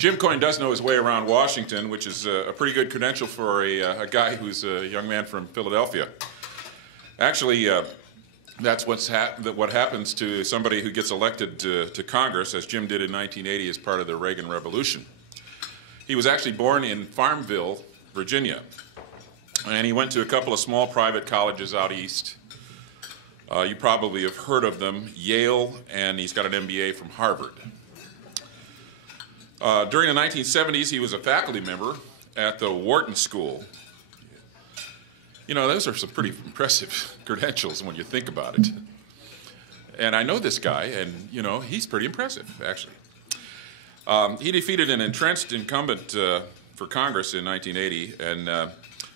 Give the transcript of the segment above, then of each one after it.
Jim Coyne does know his way around Washington, which is a pretty good credential for a guy who's a young man from Philadelphia. Actually, that's what happens to somebody who gets elected to Congress, as Jim did in 1980 as part of the Reagan Revolution. He was actually born in Farmville, Virginia, and he went to a couple of small private colleges out east. You probably have heard of them, Yale, and he's got an MBA from Harvard. During the 1970s, he was a faculty member at the Wharton School. You know, those are some pretty impressive credentials when you think about it. And I know this guy, and, you know, he's pretty impressive, actually. He defeated an entrenched incumbent for Congress in 1980, and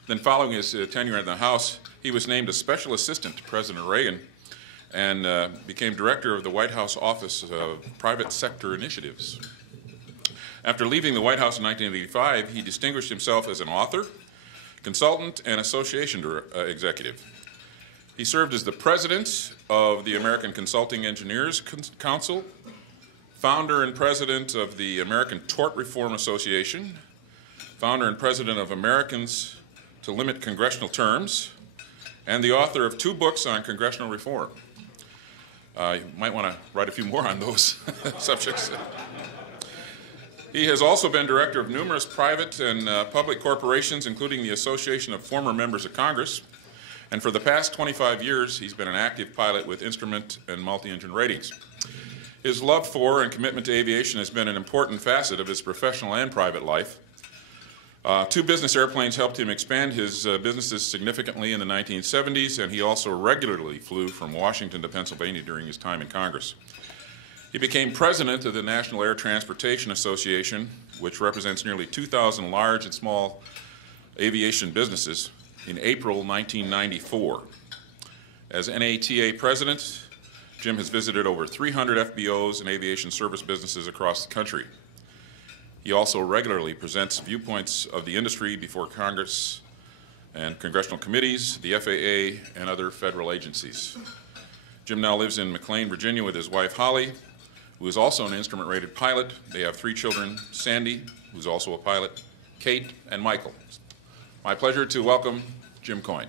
then following his tenure in the House, he was named a special assistant to President Reagan and became director of the White House Office of Private Sector Initiatives. After leaving the White House in 1985, he distinguished himself as an author, consultant, and association executive. He served as the president of the American Consulting Engineers Council, founder and president of the American Tort Reform Association, founder and president of Americans to Limit Congressional Terms, and the author of 2 books on congressional reform. You might want to write a few more on those subjects. He has also been director of numerous private and public corporations, including the Association of Former Members of Congress. And for the past 25 years, he's been an active pilot with instrument and multi-engine ratings. His love for and commitment to aviation has been an important facet of his professional and private life. 2 business airplanes helped him expand his businesses significantly in the 1970s, and he also regularly flew from Washington to Pennsylvania during his time in Congress. He became president of the National Air Transportation Association, which represents nearly 2,000 large and small aviation businesses, in April 1994. As NATA president, Jim has visited over 300 FBOs and aviation service businesses across the country. He also regularly presents viewpoints of the industry before Congress and congressional committees, the FAA, and other federal agencies. Jim now lives in McLean, Virginia with his wife, Holly, who is also an instrument-rated pilot. They have 3 children, Sandy, who's also a pilot, Kate, and Michael. My pleasure to welcome Jim Coyne.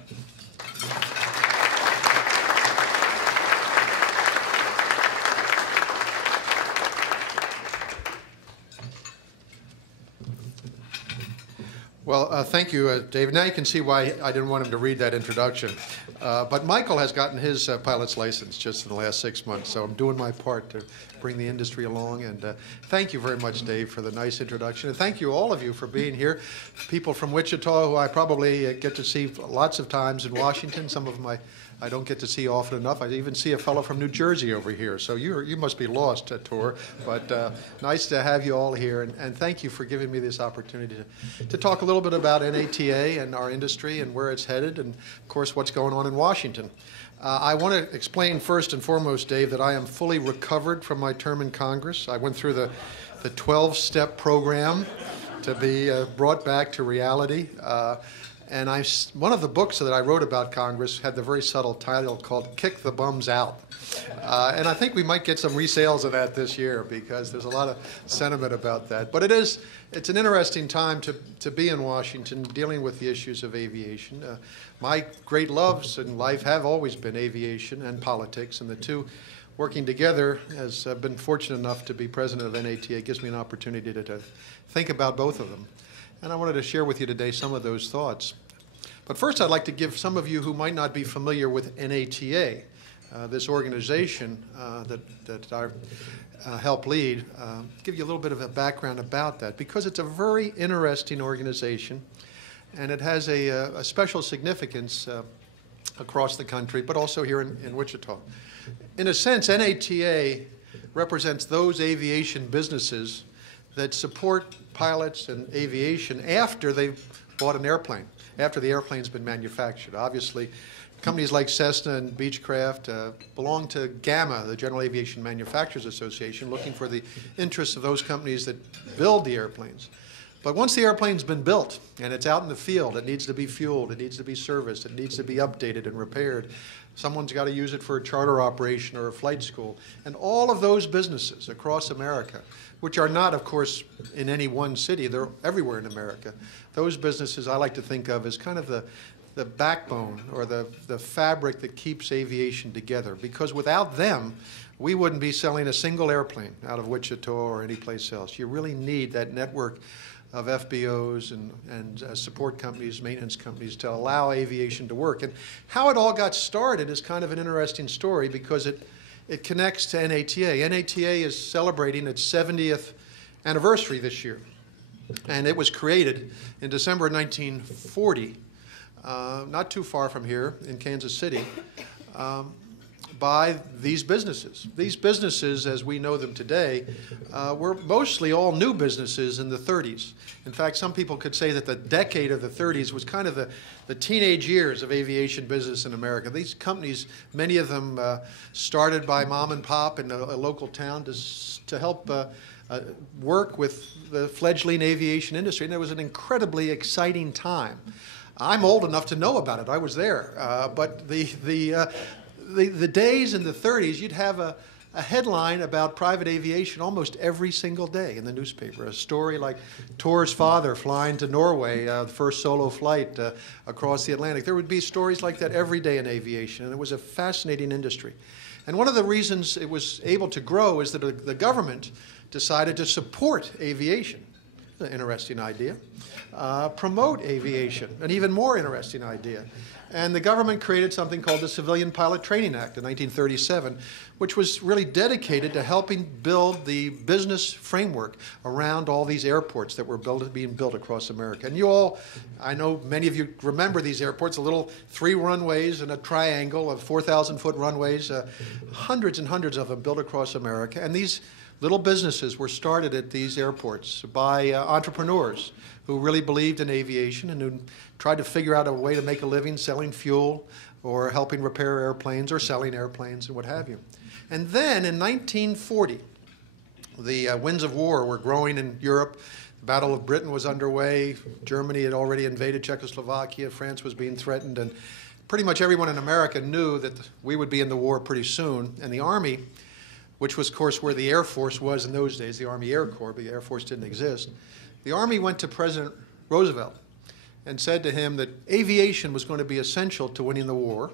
Well, thank you, David. Now you can see why I didn't want him to read that introduction. But Michael has gotten his pilot's license just in the last 6 months, so I'm doing my part to bring the industry along. And thank you very much, Dave, for the nice introduction. And thank you, all of you, for being here. People from Wichita, who I probably get to see lots of times in Washington. Some of them I don't get to see often enough. I even see a fellow from New Jersey over here. So you must be lost at tour. But nice to have you all here. And thank you for giving me this opportunity to talk a little bit about NATA and our industry and where it's headed and, of course, what's going on in Washington. I want to explain first and foremost, Dave, that I am fully recovered from my term in Congress. I went through the 12-step program to be brought back to reality. And one of the books that I wrote about Congress had the very subtle title called Kick the Bums Out. And I think we might get some resales of that this year because there's a lot of sentiment about that. But it's an interesting time to be in Washington dealing with the issues of aviation. My great loves in life have always been aviation and politics, and the two working together, as I've been fortunate enough to be president of NATA, gives me an opportunity to think about both of them. And I wanted to share with you today some of those thoughts. But first, I'd like to give some of you who might not be familiar with NATA, this organization that I help lead, give you a little bit of a background about that, because it's a very interesting organization, and it has a special significance across the country, but also here in Wichita. In a sense, NATA represents those aviation businesses that support pilots and aviation after they've bought an airplane, after the airplane's been manufactured. Obviously, companies like Cessna and Beechcraft belong to GAMA, the General Aviation Manufacturers Association, looking for the interests of those companies that build the airplanes. But once the airplane's been built and it's out in the field, it needs to be fueled, it needs to be serviced, it needs to be updated and repaired. Someone's got to use it for a charter operation or a flight school. And all of those businesses across America, which are not, of course, in any one city, they're everywhere in America, those businesses I like to think of as kind of the backbone or the fabric that keeps aviation together. Because without them, we wouldn't be selling a single airplane out of Wichita or anyplace else. You really need that network of FBOs and support companies, maintenance companies, to allow aviation to work. And how it all got started is kind of an interesting story because it connects to NATA. NATA is celebrating its 70th anniversary this year. And it was created in December 1940, not too far from here in Kansas City, by these businesses. These businesses, as we know them today, were mostly all new businesses in the 30s. In fact, some people could say that the decade of the 30s was kind of the teenage years of aviation business in America. These companies, many of them started by mom and pop in a local town to help work with the fledgling aviation industry, and it was an incredibly exciting time. I'm old enough to know about it. I was there, but the days in the 30s, you'd have a headline about private aviation almost every single day in the newspaper. A story like Tor's father flying to Norway, the first solo flight across the Atlantic. There would be stories like that every day in aviation, and it was a fascinating industry. And one of the reasons it was able to grow is that the government decided to support aviation. An interesting idea. Promote aviation, an even more interesting idea. And the government created something called the Civilian Pilot Training Act in 1937, which was really dedicated to helping build the business framework around all these airports that were being built across America. And you all, I know many of you remember these airports, a little 3 runways and a triangle of 4,000-foot runways, hundreds and hundreds of them built across America. And these little businesses were started at these airports by entrepreneurs who really believed in aviation and who tried to figure out a way to make a living selling fuel or helping repair airplanes or selling airplanes and what have you. And then in 1940, the winds of war were growing in Europe. The Battle of Britain was underway. Germany had already invaded Czechoslovakia. France was being threatened. And pretty much everyone in America knew that we would be in the war pretty soon. And the Army, which was, of course, where the Air Force was in those days, the Army Air Corps, but the Air Force didn't exist. The Army went to President Roosevelt and said to him that aviation was going to be essential to winning the war,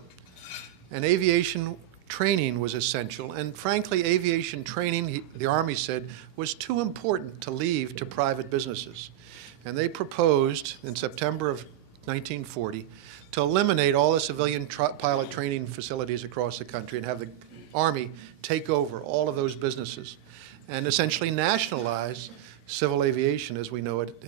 and aviation training was essential. And frankly, aviation training, the Army said, was too important to leave to private businesses. And they proposed in September of 1940 to eliminate all the civilian pilot training facilities across the country and have the Army take over all of those businesses and essentially nationalize civil aviation as we know it